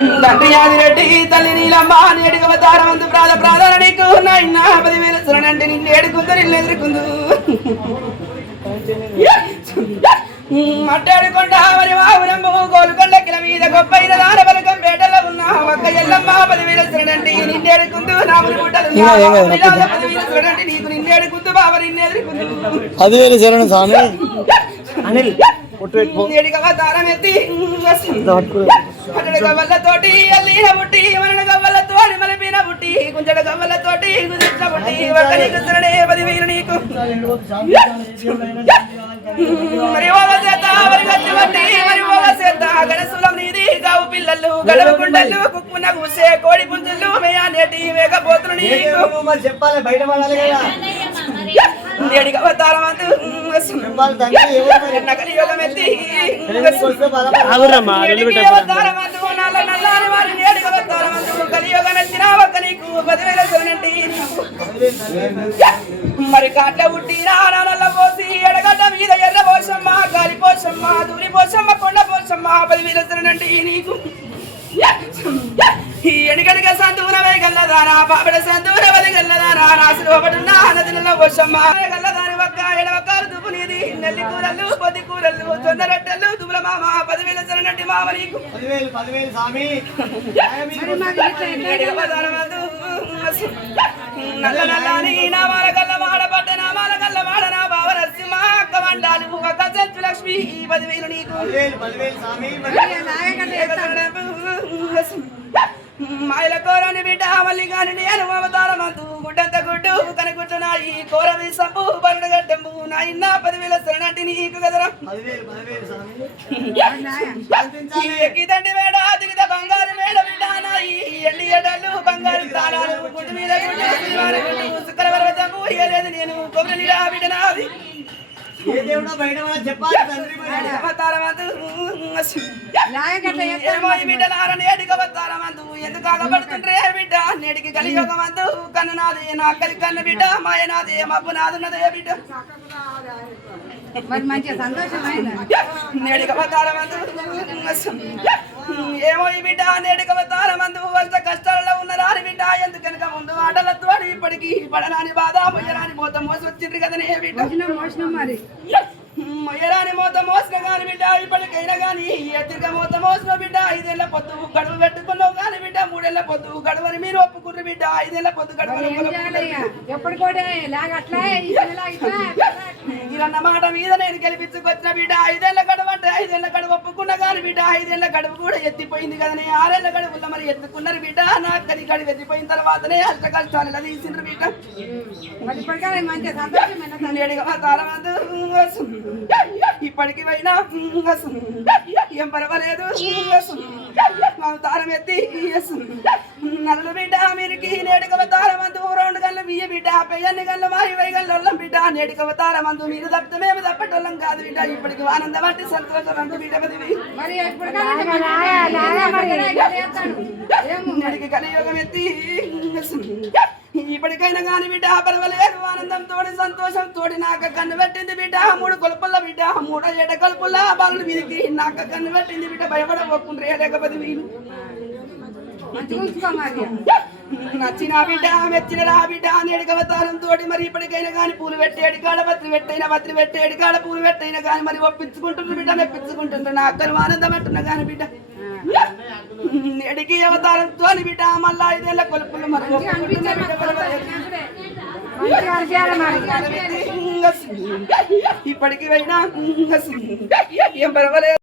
తండ్రి యాదిరెడ్డి తల్లి నీలమ్మ నేడు అవతారమందు ప్రాధాన నీకు నాయన 10,000 శరణంటే నిన్ను ఏడుకుందు నిన్ను ఎదుర్కొందు అట్టాడుకొండ మరి వావురమ్ము గోలుకొండ కిల మీద గొప్పైన దానబలకం పేటలో ఉన్న ఒక్క ఎల్లమ్మ 10,000 శరణంటే నిన్ను ఏడుకుందు నాములు గుట్టలు 10,000 శరణంటే నీకు నిన్ను ఏడుకుందు బావ నిన్ను ఎదుర్కొందు 10,000 శరణం స్వామి అనిల్ అవతారం ఎత్తి గవ్వలతోటి అల్లిన బుట్టి మన గవ్వలతోటి మలిపిన బుట్టి కొంచెడు గవ్వలతోటి గుదిట్ల బుట్టి ఒకరి గుసరడే 10,000 నీకు మరి ఒక చేత మరి గట్టి బట్టి మరి ఒక చేత గణసులం నీది గావు పిల్లలు గడవ గుండెలు కుక్కున కూసే కోడి పుంజులు మేయానేటి వేగపోతులు నీకు చెప్పాలి బయట పడాలి కదా నేడికి అవతారం అందు కలియుగం ఎత్తి కలియుగం ఎత్తిన ఒక్క నీకు 10,000 శరణంటే మరి కాట్ల పుట్టి రాళ్ళ పోసి ఎడగడ్డ మీద ఎర్ర పోసమ్మ గాలి పోసమ్మ దూరి పోసమ్మ కొండ పోసమ్మ 10,000 శరణంటే నీకు ఎడిగడిగ సంతూరమే గల్లదానా పాపడ సంతూరవది గల్లదానా రాసులు ఒకటున్న నదులలో పోసమ్మ గల్లదాని ఒక్క ఎడవకాలు దుబ్బు నీది నెల్లి కూరలు పొద్దు కూరలు జొన్న రొట్టెలు దుబ్బుల మామ 10,000 శరణంటే మామ నీకు 10,000 స్వామి నల్ల నల్లని నామాల గల్లవాడ పడ్డ నామాల గల్లవాడ నా బావ నరసింహ అక్క వండాలు ఒక సంచు లక్ష్మి 10,000 నీకు 10,000 స్వామి మాయల కోరని బిడ్డ మల్లిగాని నేను అవతారమందు గుడ్డంత గుడ్డు కనుకుంటున్నాయి కోరవి సంపు బండు గడ్డంబు నాయన 10,000 శరణంటే నీకు కదరా ఎక్కిదండి మేడ దిగిద బంగారు మేడ బిడ్డ నాయి ఎల్లి ఎడలు బంగారు తాళాలు గుడ్డు మీద గుడ్డు శుక్రవరవతంబు ఇయ్యలేదు నేను కొబ్బరి నీరా బిడ్డ నాది ఏ దేవుడా బయట చెప్పాలి తండ్రి ఏమో ఈ బిడ్డ నేటికి అవతారమందు ఎందుకు ఆగబడుతుండ్రే బిడ్డ నేటికి కలియుగమందు కన్ను నాది నా కలి కన్ను బిడ్డ మాయ నాది మబ్బు నాదున్నదే బిడ్డ నేటికి అవతారమందు ఏమో ఈ బిడ్డ నేటికి అవతారమందు వంట కష్టాలలో ఉన్నరాని బిడ్డ ఎందుకనక ముందు ఆటలతో ఇప్పటికి పడరాని బాధ మొయ్యరాని మోత మోసి వచ్చిండ్రు కదనే బిడ్డ మొయ్యరాని మోత మోసిన గాని బిడ్డ ఇప్పటికైనా గాని ఎత్తిరిగా మోత మోసిన బిడ్డ 5 ఏళ్ల పొద్దు గడువు పెట్టుకున్నావు గాని బిడ్డ 3 ఏళ్ల పొద్దు గడువని మీరు ఒప్పుకుర్రు బిడ్డ 5 ఏళ్ల పొద్దు మీరన్న మాట మీద నేను గెలిపించుకొచ్చిన బిడ్డ 5 ఏళ్ల గడువు అంటే 5 ఏళ్ల గడువు ఒప్పుకున్నా గాని బిడ్డ 5 ఏళ్ల గడువు కూడా ఎత్తిపోయింది కదనే 6 ఏళ్ల గడువుల్లో మరి ఎత్తుకున్నారు బిడ్డ నాకు కది గడువు ఎత్తిపోయిన తర్వాతనే అష్ట కష్టాలు ఇలా తీసిండ్రు బిడ్డ ఇప్పటికి పోయినా ఏం పర్వాలేదు తారం ఎత్తి నల్లు బిడ్డ మీరికి నేడుకవ తారమందు 2 గంటల బియ్య బిడ్డ 10 గంటల మా 20 గంటల బిడ్డ నేడుకవ తారమందు మీరు తప్పితే మేము తప్పటోళ్ళం కాదు బిడ్డ ఇప్పటికి ఆనందం అంటే సంతోషం బిడ్డ నేడికి కలియుగం ఎత్తి ఇప్పటికైనా కానీ బిడ్డ పర్వాలేదు ఆనందంతో సంతోషంతో నాకు కన్ను పెట్టింది బిడ్డ 3 కొలుపుల్ల బిడ్డ 3 ఏట కొలుపుల్ల బాలుడు మీదికి నాకు కన్ను పెట్టింది బిడ్డ భయపడబోకుండ్రే లేకపోతే వీలు నచ్చిన బిడ్డ మెచ్చిన రా బిడ్డ నేడికి అవతారంతో మరి ఇప్పటికైనా కానీ పూలు పెట్టేడి కాడ బత్రి పెట్టేడి కాడ పూలు పెట్టైనా కానీ మరి ఒప్పించుకుంటున్నారు బిడ్డ మెప్పించుకుంటున్నారు నా అక్కను ఆనందం అంటున్నా కానీ బిడ్డ నేడికి అవతారంతో బిడ్డ మళ్ళా 5 ఏళ్ల కొలుపులు మరి ఇప్పటికి పోయినా ఏం పర్వాలేదు